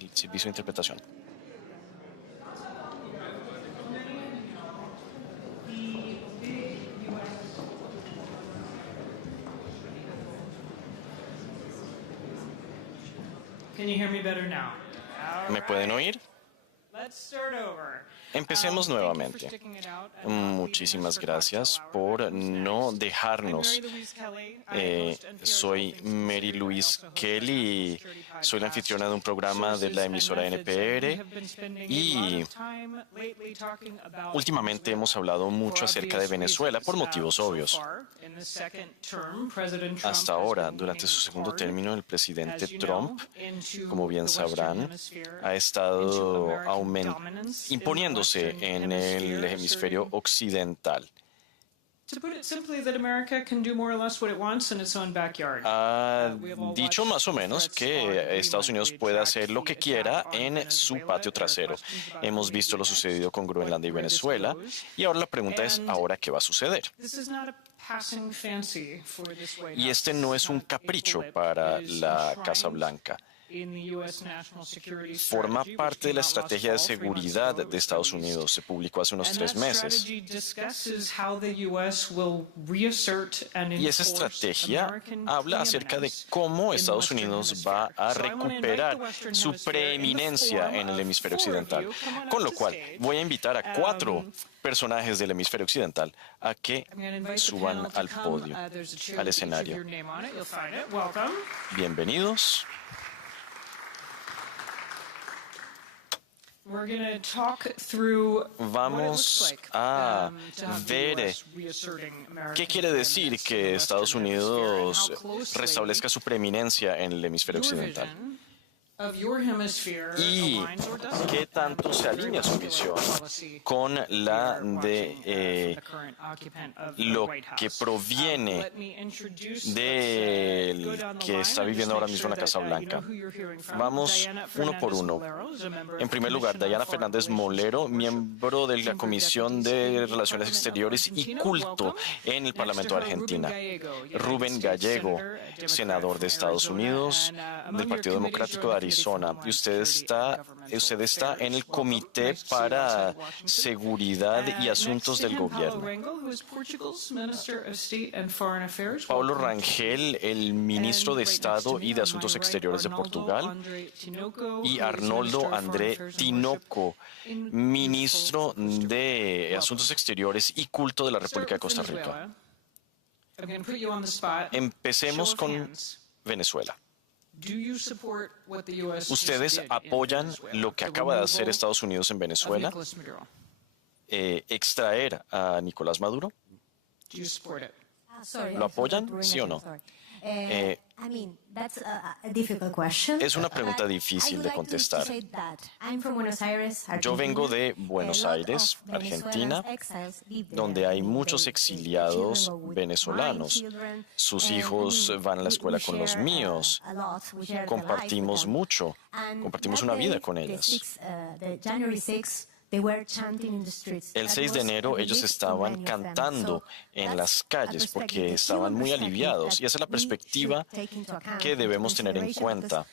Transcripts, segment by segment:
el servicio de interpretación. ¿Me pueden oír? Empecemos nuevamente. Muchísimas gracias por no dejarnos. Soy Mary Louise Kelly, soy la anfitriona de un programa de la emisora NPR y últimamente hemos hablado mucho acerca de Venezuela por motivos obvios. Hasta ahora, durante su segundo término, el presidente Trump, como bien sabrán, ha estado imponiéndose en el hemisferio occidental. Ha dicho más o menos que Estados Unidos puede hacer lo que quiera en su patio trasero. Hemos visto lo sucedido con Groenlandia y Venezuela, y ahora la pregunta es, ¿ahora qué va a suceder? Y este no es un capricho para la Casa Blanca. Forma parte de la estrategia de seguridad de Estados Unidos. Se publicó hace unos 3 meses. Y esa estrategia habla acerca de cómo Estados Unidos va a recuperar su preeminencia en el hemisferio occidental. Con lo cual, voy a invitar a 4 personajes del hemisferio occidental a que suban al podio, al escenario. Bienvenidos. Vamos a ver qué quiere decir que Estados Unidos restablezca su preeminencia en el hemisferio occidental. Y qué tanto se alinea su visión con la de lo que proviene del que está viviendo ahora mismo en la Casa Blanca. Vamos uno por uno. En primer lugar, Diana Fernández Molero, miembro de la Comisión de Relaciones Exteriores y Culto en el Parlamento de Argentina. Rubén Gallego, senador de Estados Unidos del Partido Democrático de Arizona. Y usted está en el Comité para Seguridad y Asuntos del Gobierno. Paulo Rangel, el ministro de Estado y de Asuntos Exteriores de Portugal. Y Arnoldo André Tinoco, ministro de Asuntos Exteriores y Culto de la República de Costa Rica. Empecemos con Venezuela. ¿Ustedes apoyan lo que acaba de hacer Estados Unidos en Venezuela? ¿Extraer a Nicolás Maduro? ¿Lo apoyan? ¿Sí o no? Es una pregunta difícil de contestar. Yo vengo de Buenos Aires, Argentina, donde hay muchos exiliados venezolanos. Sus hijos van a la escuela con los míos. Compartimos mucho. Compartimos una vida con ellas. El 6 de enero ellos estaban cantando en las calles porque estaban muy aliviados, y esa es la perspectiva que debemos tener en cuenta,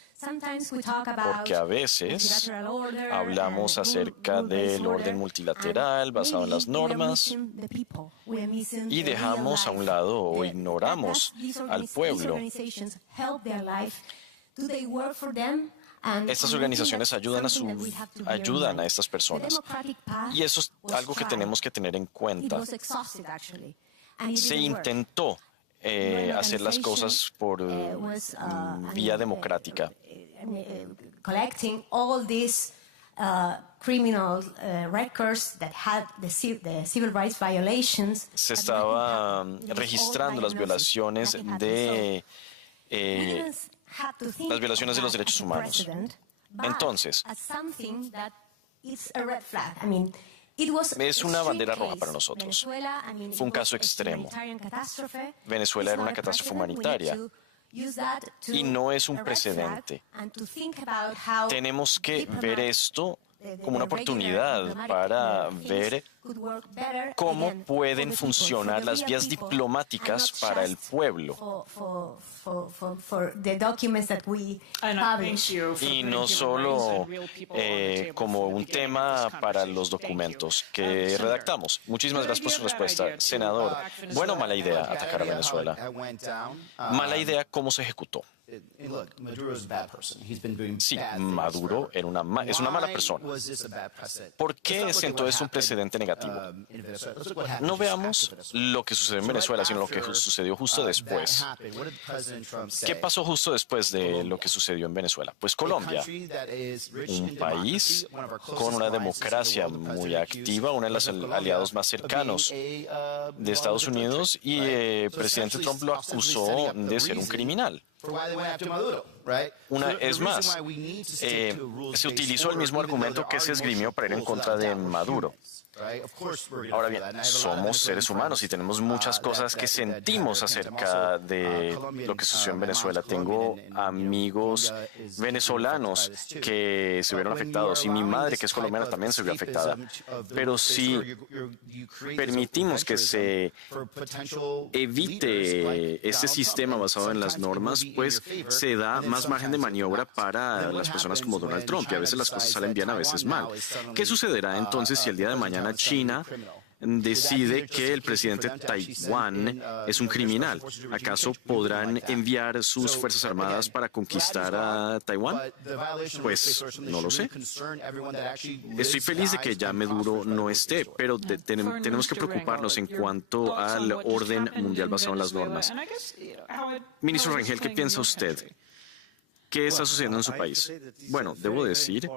porque a veces hablamos acerca del orden multilateral basado en las normas y dejamos a un lado o ignoramos al pueblo. Estas organizaciones ayudan a estas personas, y eso es algo que tenemos que tener en cuenta. Se intentó hacer las cosas por vía democrática. Se estaba registrando las violaciones de los derechos humanos. Entonces, es una bandera roja para nosotros. Fue un caso extremo. Venezuela era una catástrofe humanitaria y no es un precedente. Tenemos que ver esto como una oportunidad para ver cómo pueden funcionar las vías diplomáticas para el pueblo. Y no solo como un tema para los documentos que redactamos. Muchísimas gracias por su respuesta, senador. Bueno, mala idea atacar a Venezuela. Mala idea cómo se ejecutó. Sí, Maduro es una mala persona. ¿Por qué sentó eso un precedente negativo? No veamos lo que sucedió en Venezuela, sino lo que sucedió justo después. ¿Qué pasó justo después de lo que sucedió en Venezuela? Pues Colombia, un país con una democracia muy activa, uno de los aliados más cercanos de Estados Unidos, y el presidente Trump lo acusó de ser un criminal. Es más, se utilizó el mismo argumento que se esgrimió para ir en contra de Maduro. Ahora bien, somos seres humanos y tenemos muchas cosas que sentimos acerca de lo que sucedió en Venezuela. Tengo amigos venezolanos que se vieron afectados y mi madre, que es colombiana, también se vio afectada. Pero si permitimos que se evite este sistema basado en las normas, pues se da más margen de maniobra para las personas como Donald Trump, y a veces las cosas salen bien, a veces mal. ¿Qué sucederá entonces si el día de mañana China decide que el presidente de Taiwán es un criminal? ¿Acaso podrán enviar sus fuerzas armadas para conquistar a Taiwán? Pues no lo sé. Estoy feliz de que ya Maduro no esté, pero tenemos que preocuparnos en cuanto al orden mundial basado en las normas. Ministro Rangel, ¿qué piensa usted? ¿Qué está sucediendo en su país? Bueno, debo decir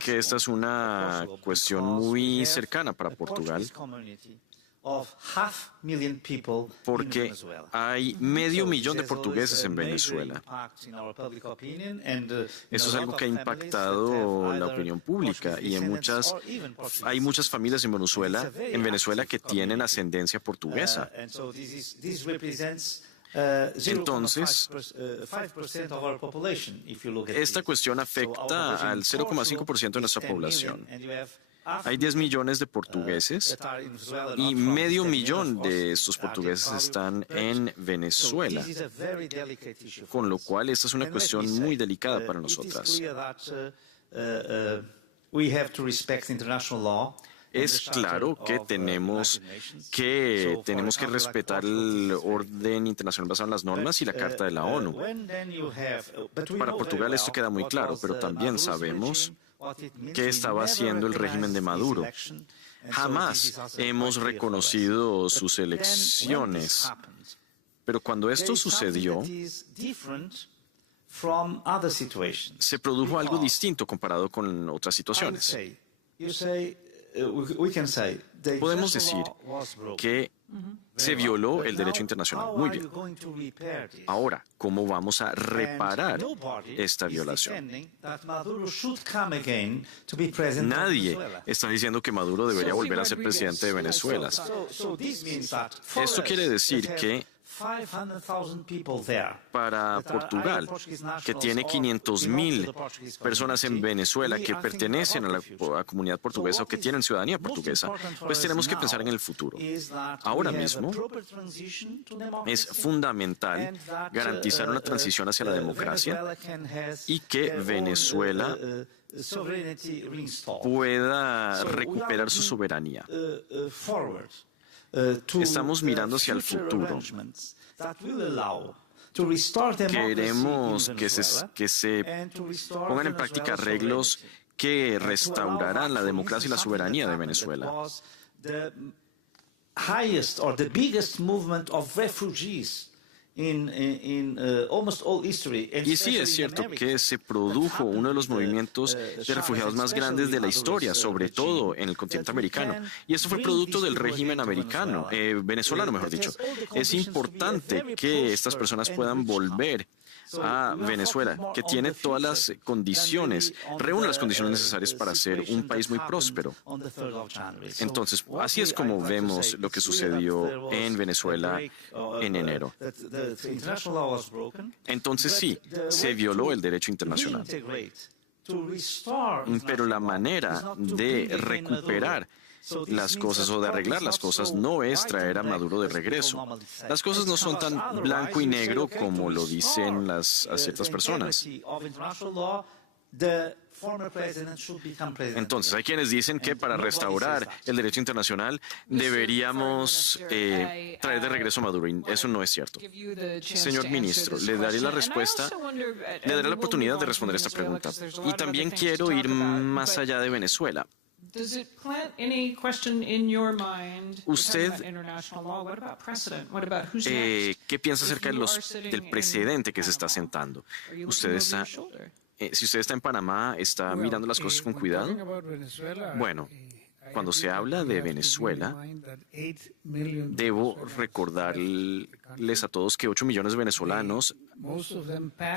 que esta es una cuestión muy cercana para Portugal, porque hay 500.000 de portugueses en Venezuela. Eso es algo que ha impactado la opinión pública, y hay muchas familias en Venezuela que tienen ascendencia portuguesa. Entonces, esta cuestión afecta al 0,5% de nuestra población. Hay 10 millones de portugueses y 500.000 de estos portugueses están en Venezuela, con lo cual esta es una cuestión muy delicada para nosotras. Es claro que tenemos que respetar el orden internacional basado en las normas y la Carta de la ONU. Para Portugal esto queda muy claro, pero también sabemos qué estaba haciendo el régimen de Maduro. Jamás hemos reconocido sus elecciones, pero cuando esto sucedió, se produjo algo distinto comparado con otras situaciones. Podemos decir que se violó el derecho internacional. Muy bien. Ahora, ¿cómo vamos a reparar esta violación? Nadie está diciendo que Maduro debería volver a ser presidente de Venezuela. Esto quiere decir que para Portugal, que tiene 500.000 personas en Venezuela que pertenecen a la comunidad portuguesa o que tienen ciudadanía portuguesa, pues tenemos que pensar en el futuro. Ahora mismo es fundamental garantizar una transición hacia la democracia y que Venezuela pueda recuperar su soberanía. Estamos mirando hacia el futuro. Queremos que se pongan en práctica arreglos que restaurarán la democracia y la soberanía de Venezuela. Y sí, es cierto que se produjo uno de los movimientos de refugiados más grandes de la historia, sobre todo en el continente americano. Y eso fue producto del régimen americano, venezolano, mejor dicho. Es importante que estas personas puedan volver a Venezuela, que tiene todas las condiciones, reúne las condiciones necesarias para ser un país muy próspero. Entonces, así es como vemos lo que sucedió en Venezuela en enero. Entonces sí, se violó el derecho internacional. Pero la manera de recuperar las cosas o de arreglar las cosas no es traer a Maduro de regreso. Las cosas no son tan blanco y negro como lo dicen a ciertas personas. Entonces, hay quienes dicen que para restaurar el derecho internacional deberíamos traer de regreso a Maduro. Eso no es cierto. Señor ministro, le daré la respuesta, le daré la oportunidad de responder esta pregunta. Y también quiero ir más allá de Venezuela. ¿Usted qué piensa acerca del precedente que se está sentando? Si usted está en Panamá, ¿está mirando las cosas con cuidado? Bueno, cuando se habla de Venezuela, debo recordarles a todos que 8 millones de venezolanos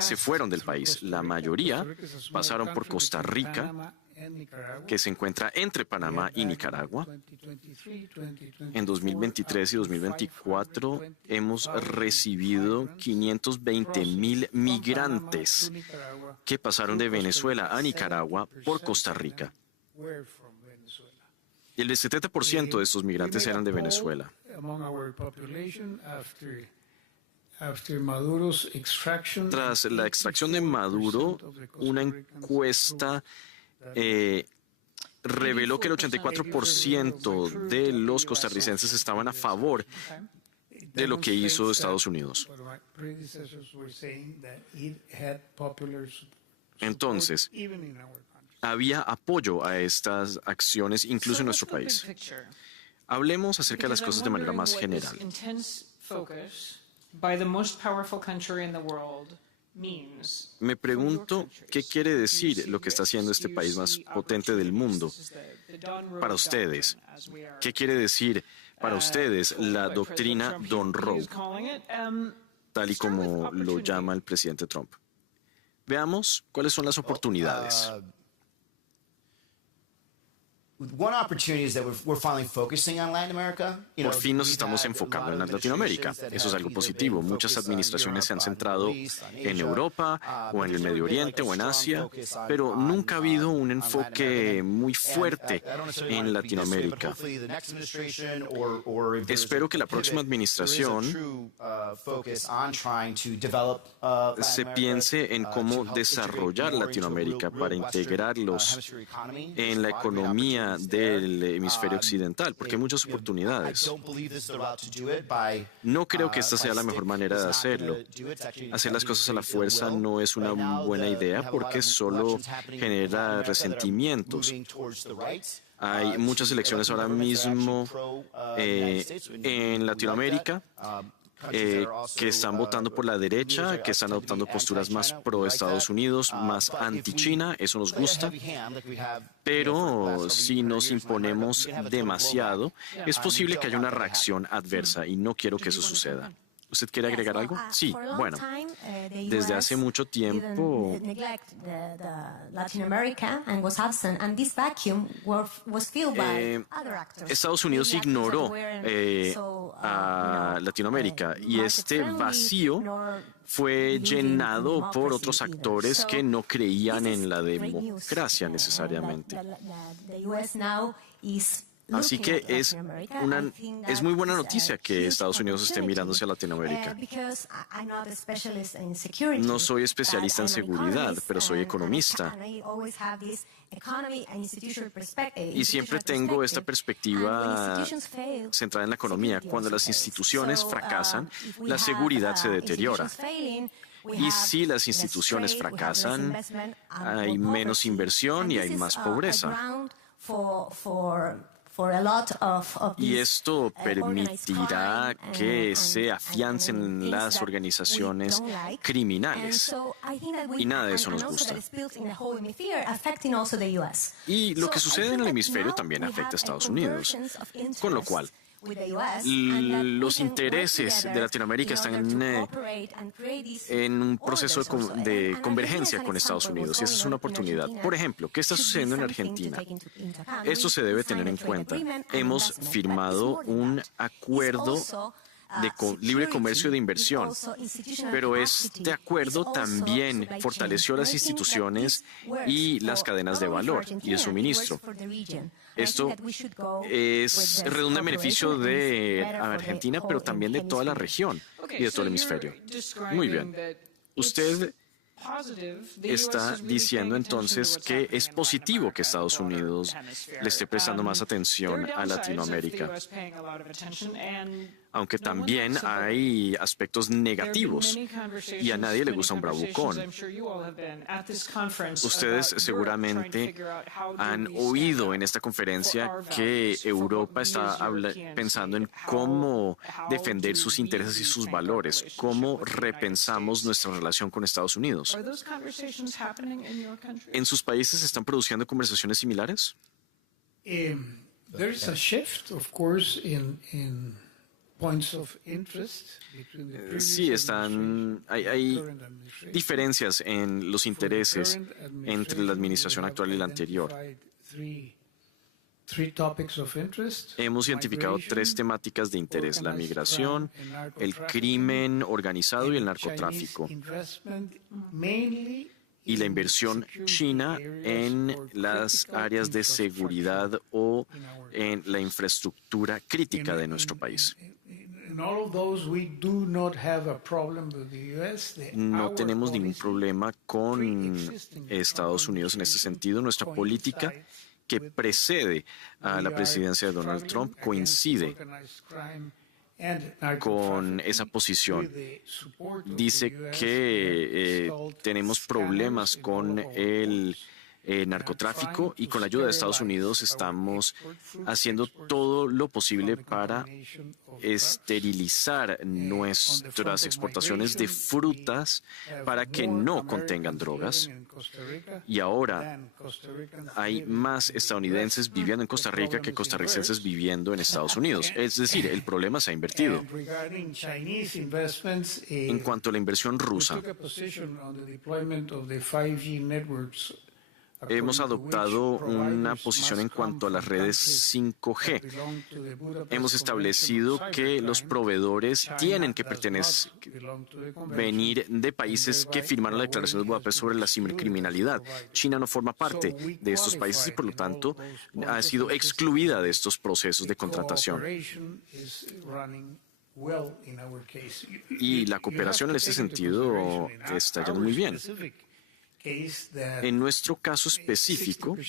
se fueron del país. La mayoría pasaron por Costa Rica, que se encuentra entre Panamá y Nicaragua. En 2023 y 2024 hemos recibido 520,000 migrantes que pasaron de Venezuela a Nicaragua por Costa Rica. Y el 70% de estos migrantes eran de Venezuela. Tras la extracción de Maduro, una encuesta reveló que el 84% de los costarricenses estaban a favor de lo que hizo Estados Unidos. Entonces, había apoyo a estas acciones incluso en nuestro país. Hablemos acerca de las cosas de manera más general. Me pregunto qué quiere decir lo que está haciendo este país más potente del mundo para ustedes. ¿Qué quiere decir para ustedes la doctrina Don Rogue, tal y como lo llama el presidente Trump? Veamos cuáles son las oportunidades. Por fin nos estamos enfocando en Latinoamérica. Eso es algo positivo. Muchas administraciones se han centrado en Europa o en el Medio Oriente o en Asia, pero nunca ha habido un enfoque muy fuerte en Latinoamérica. Espero que la próxima administración se piense en cómo desarrollar Latinoamérica para integrarlos en la economía del hemisferio occidental, porque hay muchas oportunidades. No creo que esta sea la mejor manera de hacerlo. Hacer las cosas a la fuerza no es una buena idea porque solo genera resentimientos. Hay muchas elecciones ahora mismo en Latinoamérica que están votando por la derecha, que están adoptando posturas más pro Estados Unidos, más anti-China. Eso nos gusta. Pero si nos imponemos demasiado, es posible que haya una reacción adversa y no quiero que eso suceda. ¿Usted quiere agregar algo? Sí, bueno, desde hace mucho tiempo Estados Unidos ignoró a Latinoamérica y este vacío fue llenado por otros actores que no creían en la democracia necesariamente. Así que es muy buena noticia que Estados Unidos esté mirando hacia Latinoamérica. No soy especialista en seguridad, pero soy economista. Y siempre tengo esta perspectiva centrada en la economía. Cuando las instituciones fracasan, la seguridad se deteriora. Y si las instituciones fracasan, hay menos inversión y hay más pobreza. Y esto permitirá que se afiancen las organizaciones criminales. Y nada de eso nos gusta. Y lo que sucede en el hemisferio también afecta a Estados Unidos. Con lo cual, los intereses de Latinoamérica están en un proceso de convergencia con Estados Unidos y esa es una oportunidad. Por ejemplo, ¿qué está sucediendo en Argentina? Esto se debe tener en cuenta. Hemos firmado un acuerdo de libre comercio de inversión, pero este acuerdo también fortaleció las instituciones y las cadenas de valor y de suministro. Esto redunda en beneficio de Argentina, pero también de toda la región y de todo el hemisferio. Muy bien. Usted está diciendo entonces que es positivo que Estados Unidos le esté prestando más atención a Latinoamérica, aunque también hay aspectos negativos y a nadie le gusta un bravucón. Ustedes seguramente han oído en esta conferencia que Europa está pensando en cómo defender sus intereses y sus valores, cómo repensamos nuestra relación con Estados Unidos. ¿En sus países se están produciendo conversaciones similares? There is a shift, of course, in points of interest between the previous Sí, hay diferencias en los intereses entre la administración actual y la anterior. Hemos identificado 3 temáticas de interés: la migración, el crimen organizado y el narcotráfico, y la inversión china en las áreas de seguridad o en la infraestructura crítica de nuestro país. No tenemos ningún problema con Estados Unidos en este sentido. Nuestra política que precede a la presidencia de Donald Trump coincide con esa posición. Dice que tenemos problemas con el narcotráfico y con la ayuda de Estados Unidos estamos haciendo todo lo posible para esterilizar nuestras exportaciones de frutas para que no contengan drogas. Y ahora hay más estadounidenses viviendo en Costa Rica que costarricenses viviendo en Estados Unidos. Es decir, el problema se ha invertido. En cuanto a la inversión rusa, hemos adoptado una posición en cuanto a las redes 5G. Hemos establecido que los proveedores tienen que venir de países que firmaron la Declaración de Budapest sobre la cibercriminalidad. China no forma parte de estos países y, por lo tanto, ha sido excluida de estos procesos de contratación. Y la cooperación en este sentido está yendo muy bien. En nuestro caso específico, el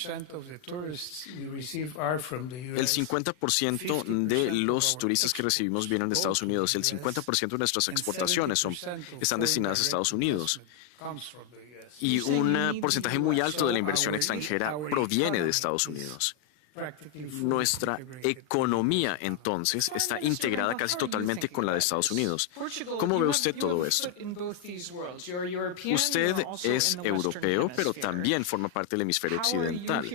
50% de los turistas que recibimos vienen de Estados Unidos. El 50% de nuestras exportaciones están destinadas a Estados Unidos. Y un porcentaje muy alto de la inversión extranjera proviene de Estados Unidos. Nuestra economía, entonces, está integrada casi totalmente con la de Estados Unidos. ¿Cómo ve usted todo esto? Usted es europeo, pero también forma parte del hemisferio occidental.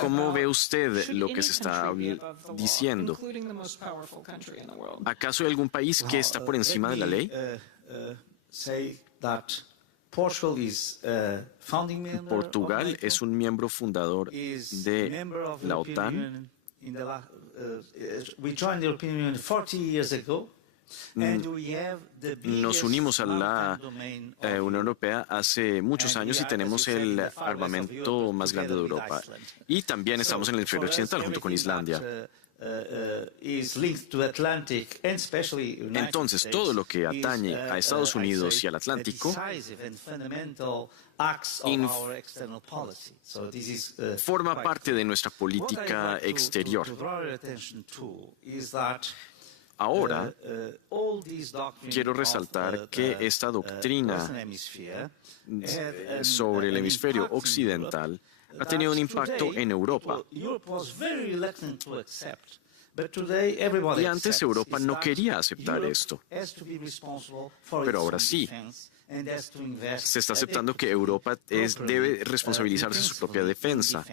¿Cómo ve usted lo que se está diciendo? ¿Acaso hay algún país que está por encima de la ley? Portugal es un miembro fundador de la OTAN. Nos unimos a la Unión Europea hace muchos años y tenemos el armamento más grande de Europa. Y también estamos en el hemisferio occidental junto con Islandia. Entonces, todo lo que atañe a Estados Unidos y al Atlántico forma parte de nuestra política exterior. Ahora, quiero resaltar que esta doctrina sobre el hemisferio occidental ha tenido un impacto en Europa. Y antes Europa no quería aceptar esto, pero ahora sí. Se está aceptando que Europa debe responsabilizarse de su propia defensa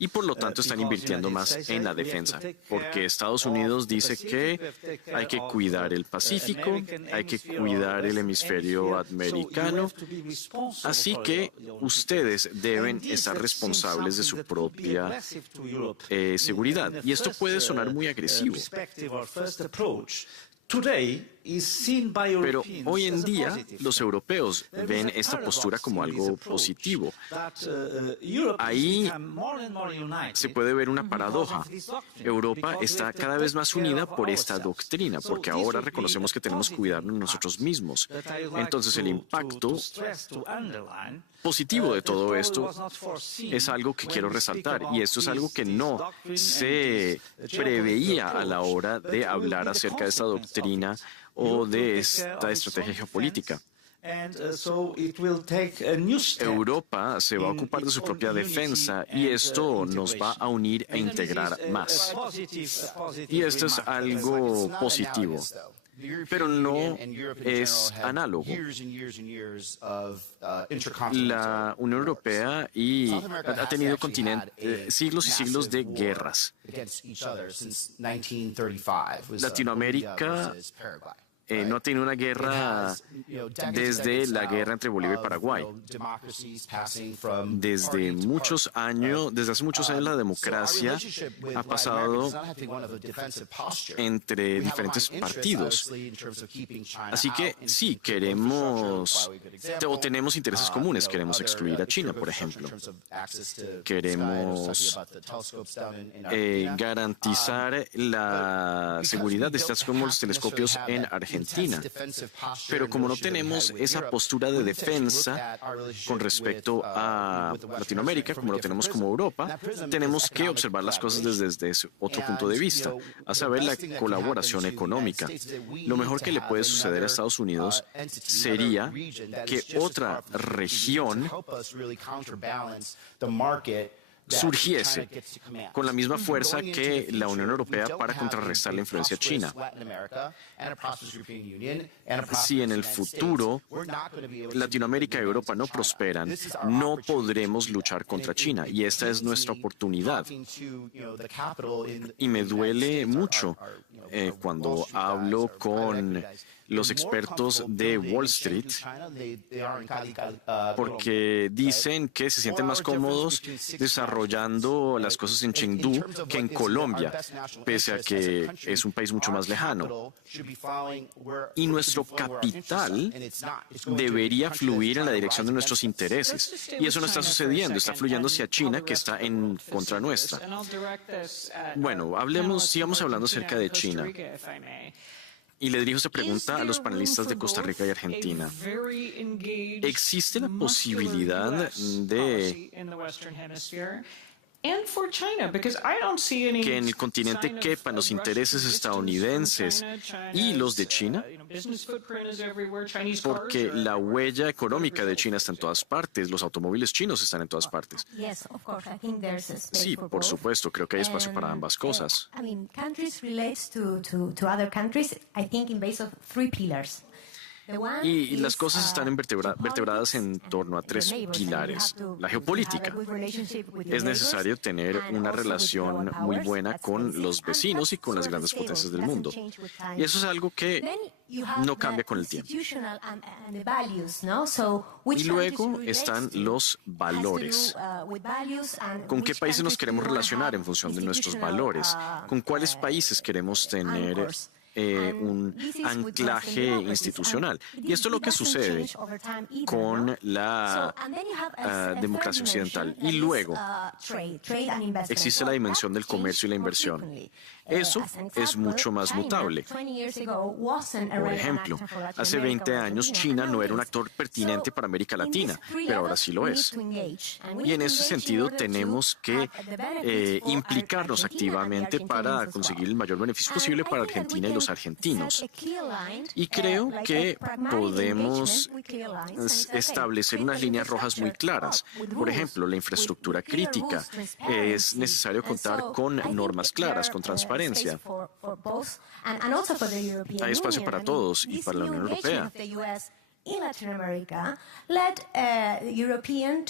y por lo tanto están invirtiendo más en la defensa, porque Estados Unidos dice que hay que cuidar el Pacífico, hay que cuidar el hemisferio americano, así que ustedes deben estar responsables de su propia seguridad. Y esto puede sonar muy agresivo. Pero hoy en día los europeos ven esta postura como algo positivo. Ahí se puede ver una paradoja. Europa está cada vez más unida por esta doctrina, porque ahora reconocemos que tenemos que cuidarnos nosotros mismos. Entonces el impacto positivo de todo esto es algo que quiero resaltar, y esto es algo que no se preveía a la hora de hablar acerca de esta doctrina o de esta estrategia geopolítica. Europa se va a ocupar de su propia defensa y esto nos va a unir e integrar más. Y esto es algo positivo. Pero no es análogo. La Unión Europea ha tenido siglos y siglos de guerras. Latinoamérica no ha tenido una guerra desde la guerra entre Bolivia y Paraguay. Desde hace muchos años la democracia ha pasado entre diferentes partidos. Así que sí, queremos o tenemos intereses comunes. Queremos excluir a China, por ejemplo. Queremos garantizar la seguridad de estas como los telescopios en Argentina. Pero como no tenemos esa postura de defensa con respecto a Latinoamérica, como lo tenemos como Europa, tenemos que observar las cosas desde ese otro punto de vista, a saber, la colaboración económica. Lo mejor que le puede suceder a Estados Unidos sería que otra región surgiese con la misma fuerza que la Unión Europea para contrarrestar la influencia china. Si en el futuro Latinoamérica y Europa no prosperan, no podremos luchar contra China, y esta es nuestra oportunidad. Y me duele mucho cuando hablo con los expertos de Wall Street, porque dicen que se sienten más cómodos desarrollando las cosas en Chengdu que en Colombia, pese a que es un país mucho más lejano. Y nuestro capital debería fluir en la dirección de nuestros intereses. Y eso no está sucediendo, está fluyendo hacia China, que está en contra nuestra. Bueno, sigamos hablando acerca de China. Y le dirijo esta pregunta a los panelistas de Costa Rica y Argentina. ¿Existe la posibilidad de que en el continente quepan los intereses estadounidenses y los de China? Porque la huella económica de China está en todas partes, los automóviles chinos están en todas partes. Sí, por supuesto, creo que hay espacio para ambas cosas. Y las cosas están vertebradas en torno a tres pilares. La geopolítica. Es necesario tener una relación muy buena con los vecinos y con las grandes potencias del mundo. Y eso es algo que no cambia con el tiempo. Y luego están los valores. ¿Con qué países nos queremos relacionar en función de nuestros valores? ¿Con cuáles países queremos tener un anclaje institucional? Y esto es lo que sucede con la democracia occidental. Y luego existe la dimensión del comercio y la inversión. Eso es mucho más mutable. Por ejemplo, hace 20 años China no era un actor pertinente para América Latina, pero ahora sí lo es. Y en ese sentido tenemos que implicarnos activamente para conseguir el mayor beneficio posible para Argentina y los argentinos. Y creo que podemos establecer unas líneas rojas muy claras. Por ejemplo, la infraestructura crítica. Es necesario contar con normas claras, con transparencia. Hay espacio para todos y para la Unión Europea. in Latin America led European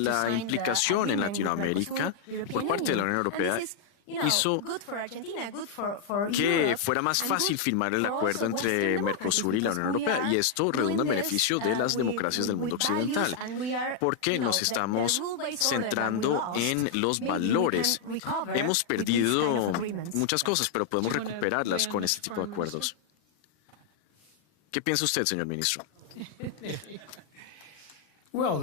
La implicación en Latinoamérica por parte de la Unión Europea hizo que fuera más fácil firmar el acuerdo entre Mercosur y la Unión Europea, y esto redunda en beneficio de las democracias del mundo occidental, porque nos estamos centrando en los valores. Hemos perdido muchas cosas, pero podemos recuperarlas con este tipo de acuerdos. ¿Qué piensa usted, señor ministro? Bueno,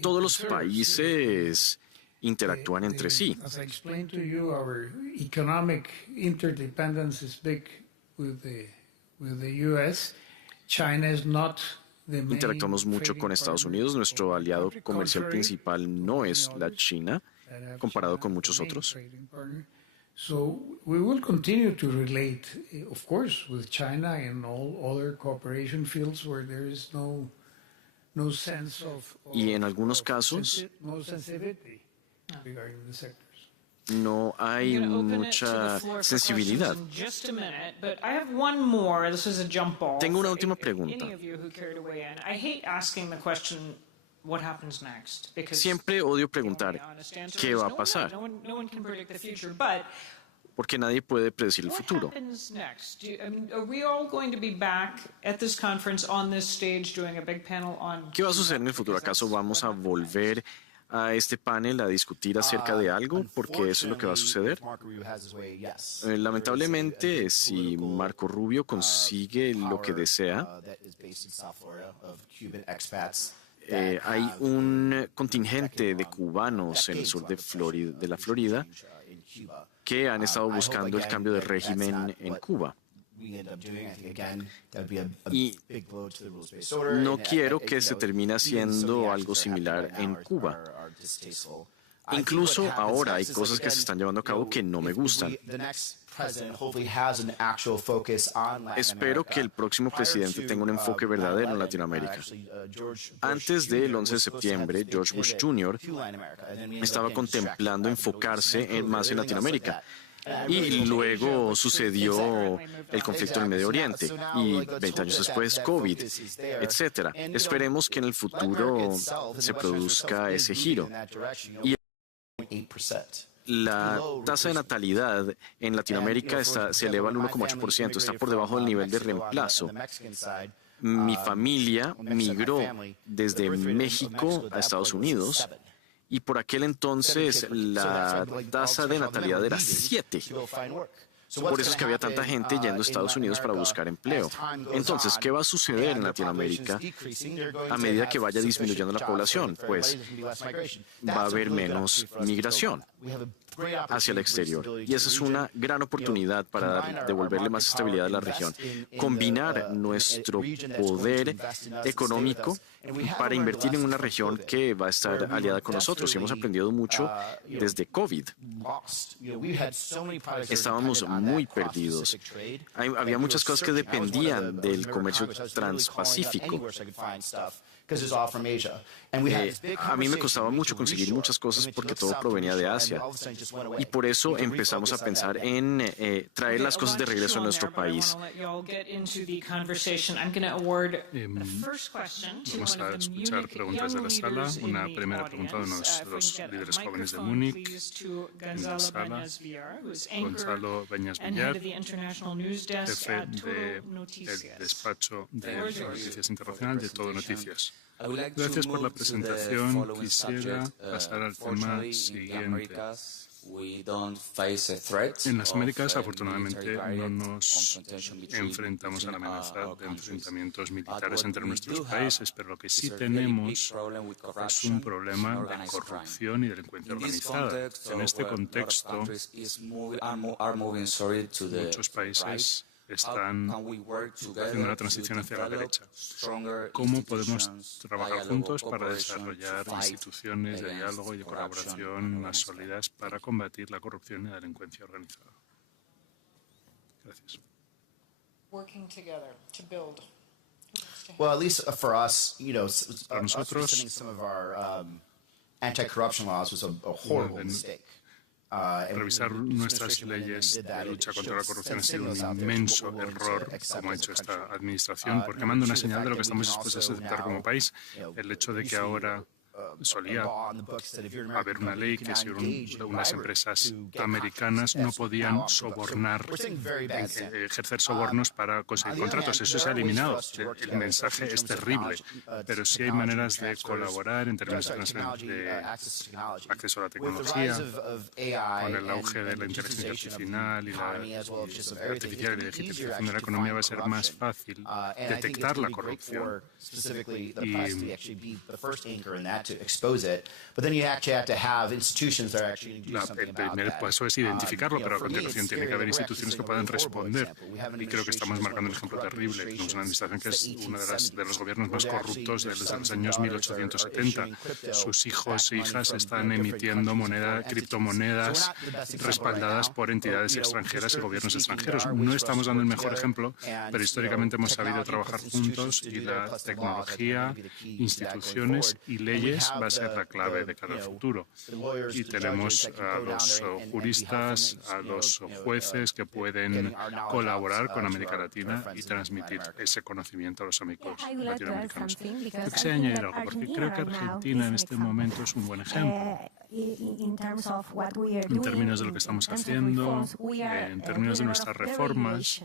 todos los países interactúan entre sí. Interactuamos mucho con Estados Unidos. Nuestro aliado comercial principal no es la China, comparado con muchos otros. So we will continue to relate, of course, with China and all other cooperation fields where there is no sense of y en algunos casos no hay mucha sensibilidad. Tengo una última pregunta. Siempre odio preguntar qué va a pasar, porque nadie puede predecir el futuro. ¿Qué va a suceder en el futuro? ¿Acaso vamos a volver a este panel a discutir acerca de algo? Porque eso es lo que va a suceder. Lamentablemente, si Marco Rubio consigue lo que desea, hay un contingente de cubanos en el sur de la Florida que han estado buscando el cambio de régimen en Cuba. Y no quiero que se termine haciendo algo similar en Cuba. Incluso ahora hay cosas que se están llevando a cabo que no me gustan. Espero que el próximo presidente tenga un enfoque verdadero en Latinoamérica. Antes del 11 de septiembre, George Bush Jr. estaba contemplando enfocarse más en Latinoamérica. Y luego sucedió el conflicto en el Medio Oriente y 20 años después COVID, etc. Esperemos que en el futuro se produzca ese giro. Y la tasa de natalidad en Latinoamérica se eleva al 1,8%, está por debajo del nivel de reemplazo. Mi familia migró desde México a Estados Unidos y por aquel entonces la tasa de natalidad era 7. Por eso es que había tanta gente yendo a Estados Unidos para buscar empleo. Entonces, ¿qué va a suceder en Latinoamérica a medida que vaya disminuyendo la población? Pues va a haber menos migración hacia el exterior. Y esa es una gran oportunidad para devolverle más estabilidad a la región. Combinar nuestro poder económico para invertir en una región que va a estar aliada con nosotros. Y hemos aprendido mucho desde COVID. Estábamos muy perdidos. Había muchas cosas que dependían del comercio transpacífico. A mí me costaba mucho conseguir muchas cosas porque todo provenía de Asia. Y por eso empezamos a pensar en traer las cosas de regreso a nuestro país. Vamos a escuchar preguntas de la sala. Una primera pregunta de nuestros líderes jóvenes de Múnich. En la sala, Gonzalo Beñas Villar, jefe del despacho de Noticias Internacional de Todo Noticias. Gracias por la presentación. Quisiera pasar al tema siguiente. En las Américas, afortunadamente, no nos enfrentamos a la amenaza de enfrentamientos militares entre nuestros países, pero lo que sí tenemos es un problema de corrupción y delincuencia organizada. En este contexto, muchos países están haciendo una transición hacia la derecha. ¿Cómo podemos trabajar juntos para desarrollar instituciones de diálogo y de colaboración más sólidas para combatir la corrupción y la delincuencia organizada? Gracias. Well, at least for us, Para nosotros, some of our anti-corruption laws was a horrible mistake. Revisar nuestras leyes de lucha contra la corrupción ha sido un inmenso error, como ha hecho esta administración, porque manda una señal de lo que estamos dispuestos a aceptar como país. El hecho de que ahora solía haber una ley que si unas empresas americanas no podían sobornar, ejercer sobornos para conseguir contratos. Eso se ha eliminado. El mensaje es terrible, pero sí hay maneras de colaborar en términos de acceso a la tecnología, con el auge de la inteligencia artificial y la digitalización de la economía va a ser más fácil detectar la corrupción. El primer paso es identificarlo, pero a continuación tiene que haber instituciones que puedan responder. Y creo que estamos marcando un ejemplo terrible. Tenemos una administración que es uno de los gobiernos más corruptos desde los años 1870. Sus hijos e hijas están emitiendo criptomonedas respaldadas por entidades extranjeras y gobiernos extranjeros. No estamos dando el mejor ejemplo, pero históricamente hemos sabido trabajar juntos y la tecnología, instituciones y leyes va a ser la clave de cara al futuro. Y tenemos a los juristas, a los jueces que pueden colaborar con América Latina y transmitir ese conocimiento a los amigos latinoamericanos. Yo quisiera añadir algo, porque creo que Argentina en este momento es un buen ejemplo. En términos de lo que estamos haciendo, en términos de nuestras reformas,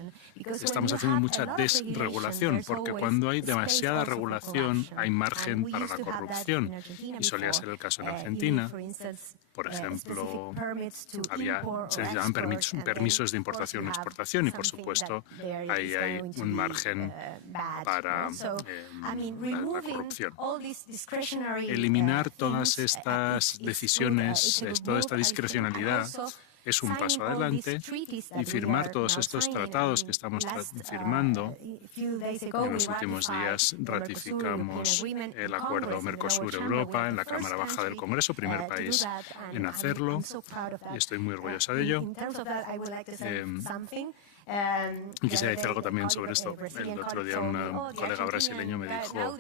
estamos haciendo mucha desregulación, porque cuando hay demasiada regulación hay margen para la corrupción. Y solía ser el caso en Argentina. Por ejemplo, se llamaban permisos de importación y exportación y, por supuesto, ahí hay un margen para la corrupción. Eliminar todas estas decisiones, toda esta discrecionalidad, es un paso adelante, y firmar todos estos tratados que estamos firmando. En los últimos días ratificamos el acuerdo Mercosur-Europa en la Cámara Baja del Congreso, primer país en hacerlo, y estoy muy orgullosa de ello. Y quisiera decir algo también sobre esto. El otro día un colega brasileño me dijo,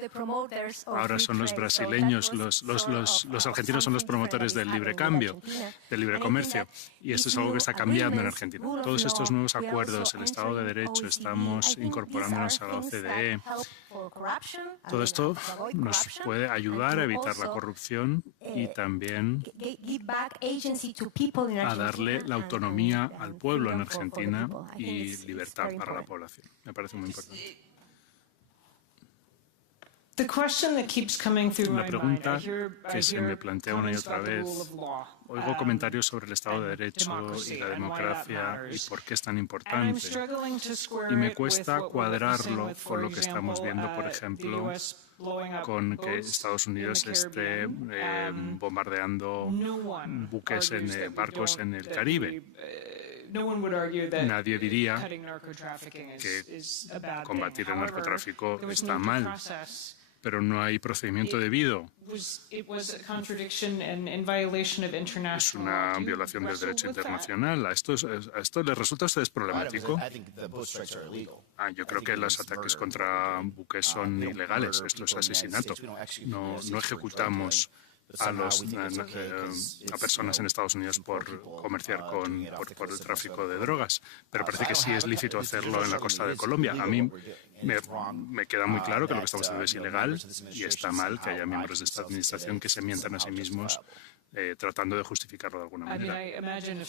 ahora son los brasileños, los argentinos son los promotores del libre cambio, del libre comercio. Y esto es algo que está cambiando en Argentina. Todos estos nuevos acuerdos, el Estado de Derecho, estamos incorporándonos a la OCDE. Todo esto nos puede ayudar a evitar la corrupción y también a darle la autonomía al pueblo en Argentina y libertad para la población. Me parece muy importante. La pregunta que se me plantea una y otra vez, oigo comentarios sobre el Estado de Derecho y la democracia y por qué es tan importante. Y me cuesta cuadrarlo con lo que estamos viendo, por ejemplo, con que Estados Unidos esté bombardeando barcos en el Caribe. Nadie diría que combatir el narcotráfico está mal, pero no hay procedimiento debido. Es una violación del derecho internacional. ¿A esto les resulta a ustedes problemático? Yo creo que los ataques contra buques son ilegales. Esto es asesinato. No ejecutamos a personas en Estados Unidos por comerciar por el tráfico de drogas, pero parece que sí es lícito hacerlo en la costa de Colombia. A mí me queda muy claro que lo que estamos haciendo es ilegal y está mal que haya miembros de esta administración que se mientan a sí mismos tratando de justificarlo de alguna manera. Imagino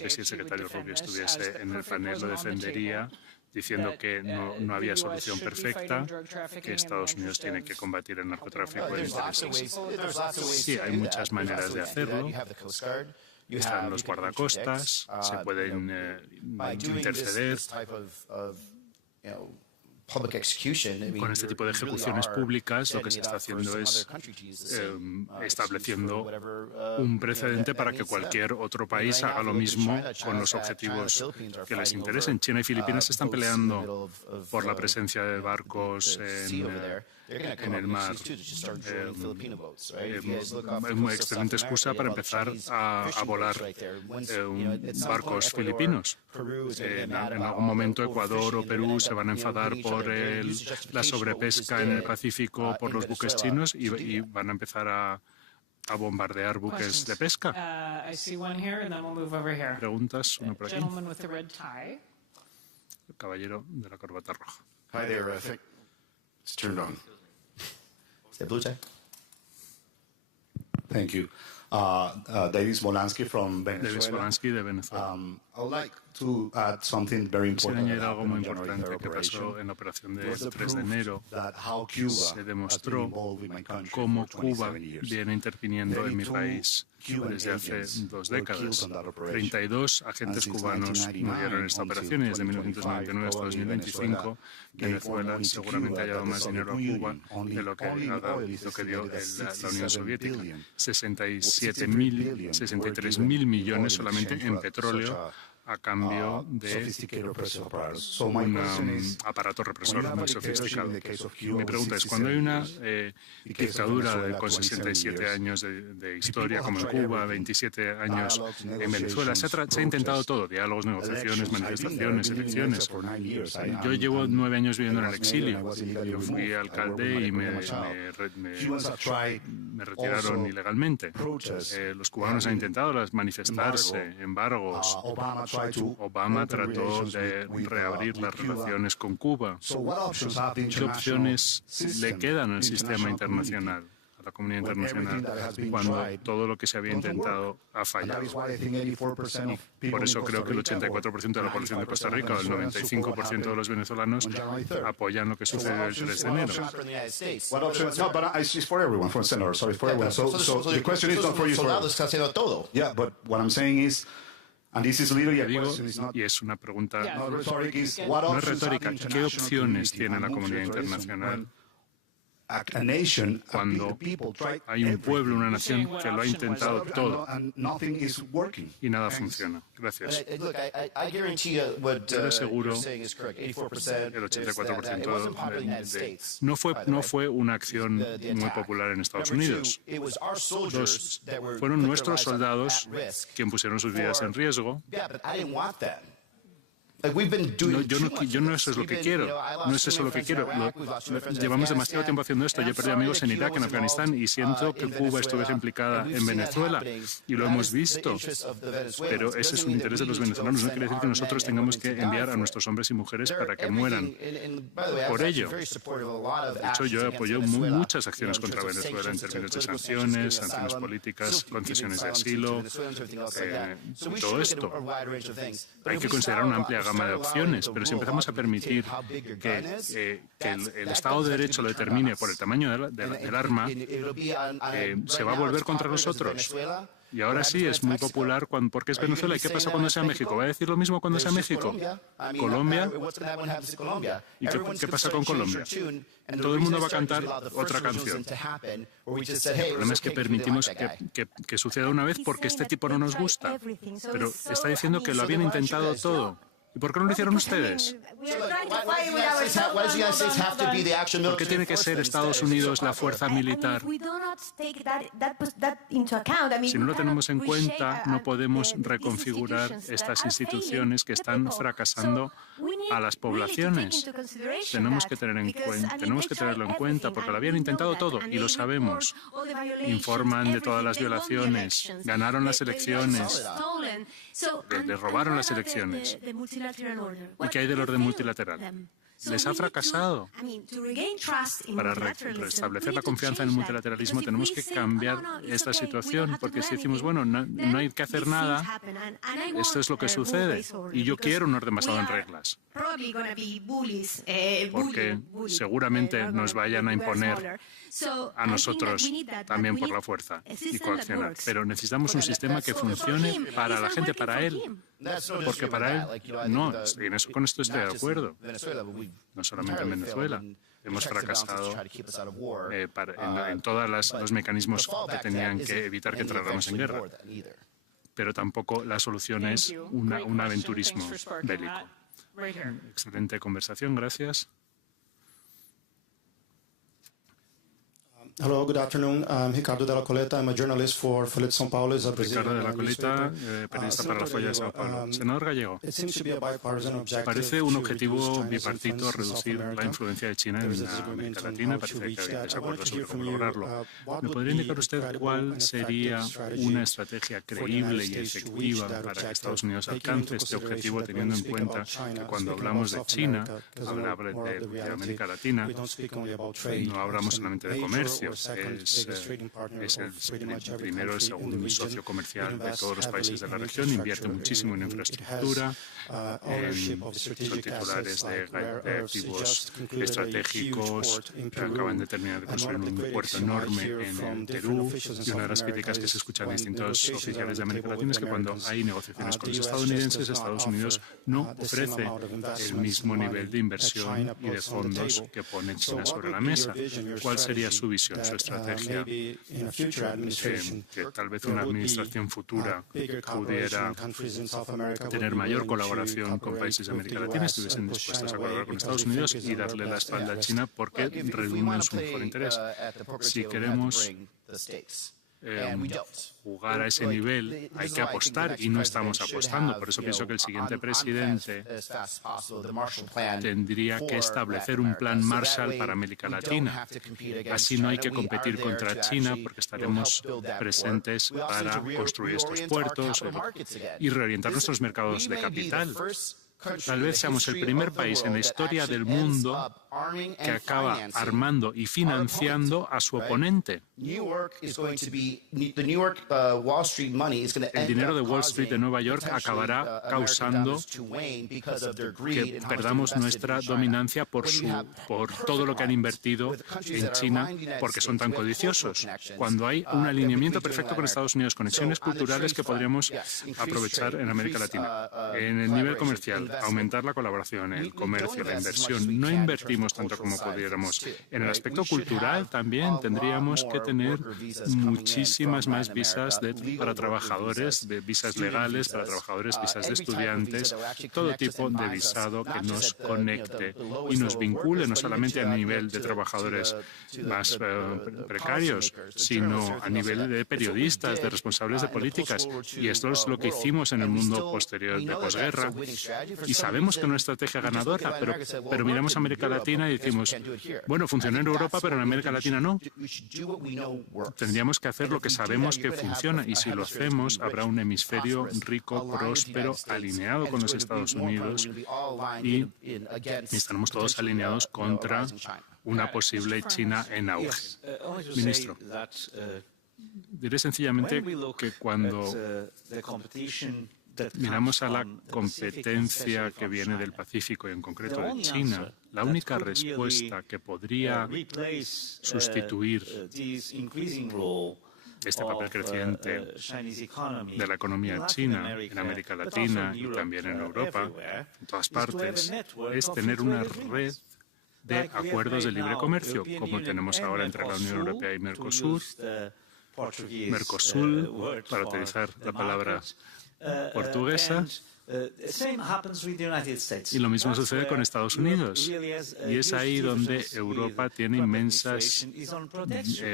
que si el secretario Rubio estuviese en el panel lo defendería, diciendo que no había solución perfecta, que Estados Unidos tiene que combatir el narcotráfico de intereses. Sí, hay muchas maneras de hacerlo. Están los guardacostas, se pueden interceder. Con este tipo de ejecuciones públicas, lo que se está haciendo es estableciendo un precedente para que cualquier otro país haga lo mismo con los objetivos que les interesen. China y Filipinas se están peleando por la presencia de barcos en el mar. Es una excelente excusa para empezar a volar barcos filipinos. En algún momento Ecuador o Perú se van a enfadar por la sobrepesca en el Pacífico por los buques chinos y van a empezar a a bombardear buques de pesca. Preguntas, uno por aquí. El caballero de la corbata roja. Hi there. I think it's turned on. Is that blue tie? Thank you. David Smolansky from David Venezuela. Smolansky de Venezuela. I would like to add something very Quisiera important añadir that algo happened muy on January importante 3rd que pasó operation. en la operación It was del the 3 de proof enero. that how Cuba Se has been demostró involved with my country cómo for 27 Cuba years. viene interviniendo en mi 32 país Cuban desde hace agents 2 were décadas. killed on that operation. 32 agentes And since cubanos 1999 murieron en esta operación y desde 1999 hasta 2025 Venezuela seguramente ha dado más dinero a Cuba de lo que dio la Unión Soviética. 63.000 millones solamente en petróleo a cambio de un aparato represor muy sofisticado. Mi pregunta es, cuando hay una dictadura con 67 años de historia, como en Cuba, 27 años en Venezuela, se ha intentado todo, diálogos, negociaciones, manifestaciones, elecciones. Yo llevo 9 años viviendo en el exilio. Yo fui alcalde y me retiraron ilegalmente. Los cubanos han intentado manifestarse, embargos. Obama trató de reabrir las relaciones con Cuba. ¿Qué opciones le quedan al sistema internacional, a la comunidad internacional, cuando todo lo que se había intentado ha fallado? Y por eso creo que el 84% de la población de Costa Rica o el 95% de los venezolanos apoyan lo que sucedió el 3 de enero. What options? No, but it's for everyone, for Senator. Sorry, for everyone. So the question is not for you. Está haciendo todo. Yeah, but what I'm saying is, and this is literally a Digo, question, it's not y es una pregunta rhetoric, is what no es options have the retórica, ¿qué international opciones community tiene la and comunidad multilateralism internacional a nation, cuando the people tried hay un pueblo, una everything, nación que lo ha intentado todo and nothing is working? y nada funciona? Gracias. Look, I guarantee you what Yo le aseguro you're saying is correct. 84%. El It 84% wasn't popular in the United States. no fue una acción muy popular en Estados Unidos. It was our Dos, soldiers that were fueron put their nuestros lives soldados at risk. quienes pusieron sus vidas en riesgo. Yeah, but I didn't want that. Like we've been doing Yo no eso es lo que quiero. No es eso lo que quiero. Llevamos demasiado tiempo haciendo esto. Yo he perdido amigos en Irak, en Afganistán, y siento que Cuba estuviese implicada en Venezuela. Y lo hemos visto. Pero ese es un interés de los venezolanos. No quiere decir que nosotros tengamos que enviar a nuestros hombres y mujeres para que mueran por ello. De hecho, yo apoyo muchas acciones contra Venezuela en términos de sanciones, sanciones políticas, concesiones de asilo, todo esto. Hay que considerar una amplia gama de opciones, pero si empezamos a permitir que el Estado de Derecho lo determine por el tamaño del arma, se va a volver contra nosotros. Y ahora sí, es muy popular porque es Venezuela. ¿Y qué pasa cuando sea México? ¿Va a decir lo mismo cuando sea México? ¿Colombia? ¿Y qué pasa con Colombia? Todo el mundo va a cantar otra canción. El problema es que permitimos que suceda una vez porque este tipo no nos gusta. Pero está diciendo que lo habían intentado todo. ¿Y por qué no lo hicieron ustedes? ¿Por qué tiene que ser Estados Unidos la fuerza militar? Si no lo tenemos en cuenta, no podemos reconfigurar estas instituciones que están fracasando a las poblaciones. Tenemos que tenerlo en cuenta porque lo habían intentado todo y lo sabemos. Informan de todas las violaciones, ganaron las elecciones, les robaron las elecciones. ¿Y qué hay del orden multilateral? Les ha fracasado. Para restablecer la confianza en el multilateralismo tenemos que cambiar esta situación, porque si decimos, bueno, no hay que hacer nada, esto es lo que sucede, y yo quiero un orden basado en reglas, porque seguramente nos vayan a imponer a nosotros también por la fuerza y coaccionar. Pero necesitamos un sistema que funcione para la gente, para él. Porque para él, no, con esto estoy de acuerdo. No solamente en Venezuela. Hemos fracasado en todos los mecanismos que tenían que evitar que entráramos en guerra. Pero tampoco la solución es un aventurismo bélico. Excelente conversación, gracias. Hello, good afternoon. I'm Ricardo de la Coleta. I'm a journalist for Folha de São Paulo. Ricardo de la Coleta, periodista para la Folha de São Paulo. Senador Gallego, parece un objetivo bipartito reducir la influencia de China en América Latina. Parece que hay desacuerdo sobre cómo lograrlo. ¿Me podría indicar usted cuál sería una estrategia creíble y efectiva para que Estados Unidos alcance este objetivo, teniendo en cuenta que cuando hablamos de China, hablamos de América Latina, no hablamos solamente de comercio, es el primero, el segundo socio comercial de todos los países de la región, invierte muchísimo en infraestructura, son titulares de activos estratégicos, acaban de terminar de construir un puerto enorme en Perú, y una de las críticas que se escuchan de distintos oficiales de América Latina es que cuando hay negociaciones con los estadounidenses, Estados Unidos no ofrece el mismo nivel de inversión y de fondos que pone China sobre la mesa. ¿Cuál sería su visión, su estrategia? Que tal vez una administración futura pudiera tener mayor colaboración con países de América Latina, estuviesen dispuestos a colaborar con Estados Unidos y darle la espalda a China porque redunda en su mejor interés. Si queremos jugar a ese nivel, hay que apostar y no estamos apostando. Por eso pienso que el siguiente presidente tendría que establecer un plan Marshall para América Latina. Así no hay que competir contra China porque estaremos presentes para construir estos puertos y reorientar nuestros mercados de capital. Tal vez seamos el primer país en la historia del mundo que acaba armando y financiando a su oponente. El dinero de Wall Street de Nueva York acabará causando que perdamos nuestra dominancia por todo lo que han invertido en China, porque son tan codiciosos. Cuando hay un alineamiento perfecto con Estados Unidos, conexiones culturales que podríamos aprovechar en América Latina. En el nivel comercial, aumentar la colaboración, el comercio, la inversión. No invertimos tanto como pudiéramos. En el aspecto cultural también tendríamos que tener muchísimas más visas para trabajadores, de visas legales para trabajadores, visas de estudiantes, todo tipo de visado que nos conecte y nos vincule no solamente a nivel de trabajadores más precarios, sino a nivel de periodistas, de responsables de políticas. Y esto es lo que hicimos en el mundo posterior de posguerra. Y sabemos que no es una estrategia ganadora, pero miramos a América Latina y decimos, bueno, funcionó en Europa, pero en América Latina no. Tendríamos que hacer lo que sabemos que funciona, y si lo hacemos, habrá un hemisferio rico, próspero, alineado con los Estados Unidos, y estaremos todos alineados contra una posible China en auge. Ministro, diré sencillamente que cuando miramos a la competencia que viene del Pacífico y en concreto de China, la única respuesta que podría sustituir este papel creciente de la economía china en América Latina y también en Europa, en todas partes, es tener una red de acuerdos de libre comercio, como tenemos ahora entre la Unión Europea y Mercosur, para utilizar la palabra portuguesa, y lo mismo sucede con Estados Unidos. Y es ahí donde Europa tiene inmensas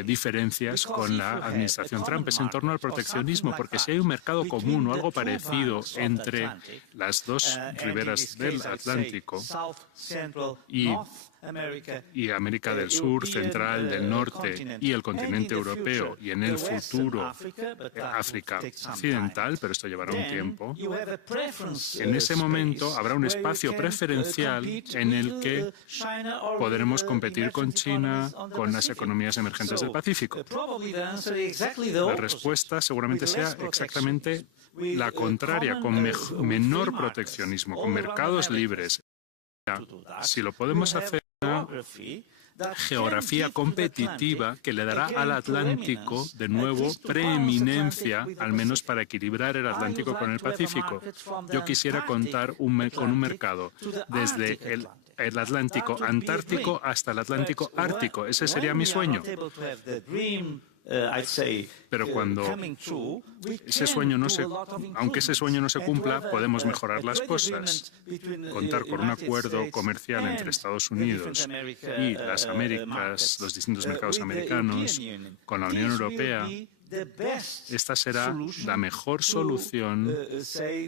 diferencias con la administración Trump. Es en torno al proteccionismo, porque si hay un mercado común o algo parecido entre las dos riberas del Atlántico y América del Sur, Central, del Norte y el continente europeo, y en el futuro África Occidental, pero esto llevará un tiempo, en ese momento habrá un espacio preferencial en el que podremos competir con China, con las economías emergentes del Pacífico. La respuesta seguramente sea exactamente la contraria, con menor proteccionismo, con mercados libres. Si lo podemos hacer, una geografía competitiva que le dará al Atlántico, de nuevo, preeminencia, al menos para equilibrar el Atlántico con el Pacífico. Yo quisiera contar con un mercado desde el Atlántico Antártico hasta el Atlántico Ártico. Ese sería mi sueño. Pero cuando ese sueño aunque ese sueño no se cumpla, podemos mejorar las cosas. Contar con un acuerdo comercial entre Estados Unidos y las Américas, los distintos mercados americanos, con la Unión Europea, esta será la mejor solución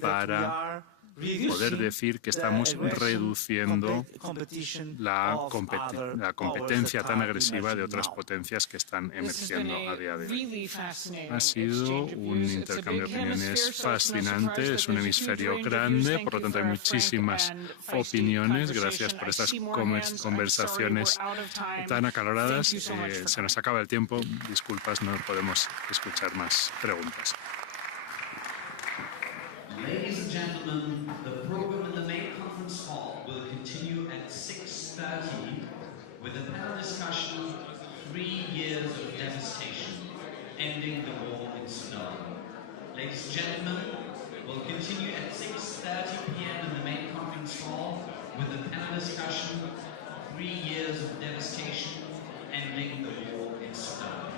para poder decir que estamos reduciendo la competencia tan agresiva de otras potencias que están emergiendo a día de hoy. Ha sido un intercambio de opiniones fascinante, es un hemisferio grande, por lo tanto hay muchísimas opiniones. Gracias por estas conversaciones tan acaloradas. Se nos acaba el tiempo, disculpas, no podemos escuchar más preguntas. Ladies and gentlemen, the program in the main conference hall will continue at 6:30 with a panel discussion, 3 years of devastation, ending the war in Sudan. Ladies and gentlemen, we'll continue at 6:30 p.m. in the main conference hall with a panel discussion, 3 years of devastation, ending the war in Sudan.